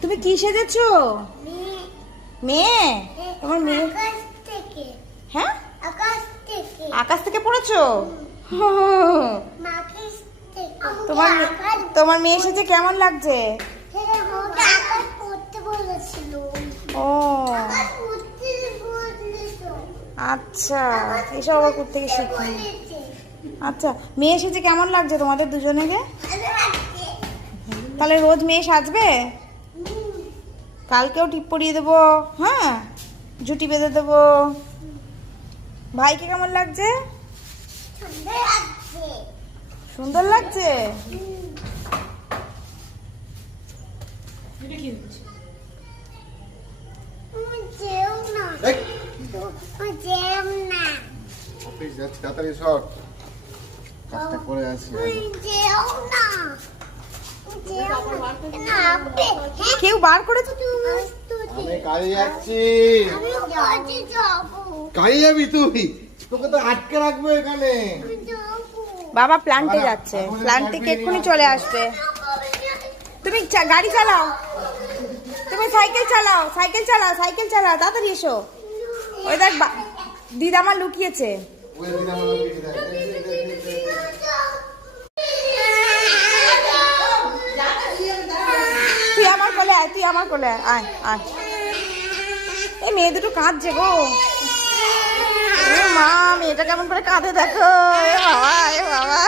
তুমি কি সেজেছো? মেয়ে? তোমার মেয়ে? হ্যাঁ, আকাশ থেকে পড়েছো? তোমার মেয়ে এসেছে, কেমন লাগছে? ও আচ্ছা, এসব আবার কোত্থেকে শিখি। আচ্ছা, মেয়ে এসেছে, কেমন লাগছে তোমাদের দুজনেকে? তাহলে রোজ মেয়ে সাজবে? কালকেও টিপ পরিয়ে দেবো, হ্যাঁ, ঝুটি বেঁধে দেবো। ভাইকে কেমন লাগছে? সুন্দর লাগছে। কেউ বার করেছে? কাজে যাচ্ছি। কাজে যাবি তুই? তোকে তো আটকে রাখবো এখানে। বাবা প্ল্যান্টে যাচ্ছে, প্ল্যান্ট থেকে এক্ষুনি চলে আসবে। তুমি গাড়ি চালাও, তুমি সাইকেল চালাও, সাইকেল চালাও, সাইকেল চালাও, তাড়াতাড়ি এসো। ওই দেখ দিদা আমার লুকিয়েছে। তুই আমার কোলে আয়, তুই আমার কোলে আয়, আয়। এই মেয়ে দুটো কাঁদছে গো। মা, মেয়েটা কেমন করে কাঁদে দেখো। এ বাবা, এ বাবা।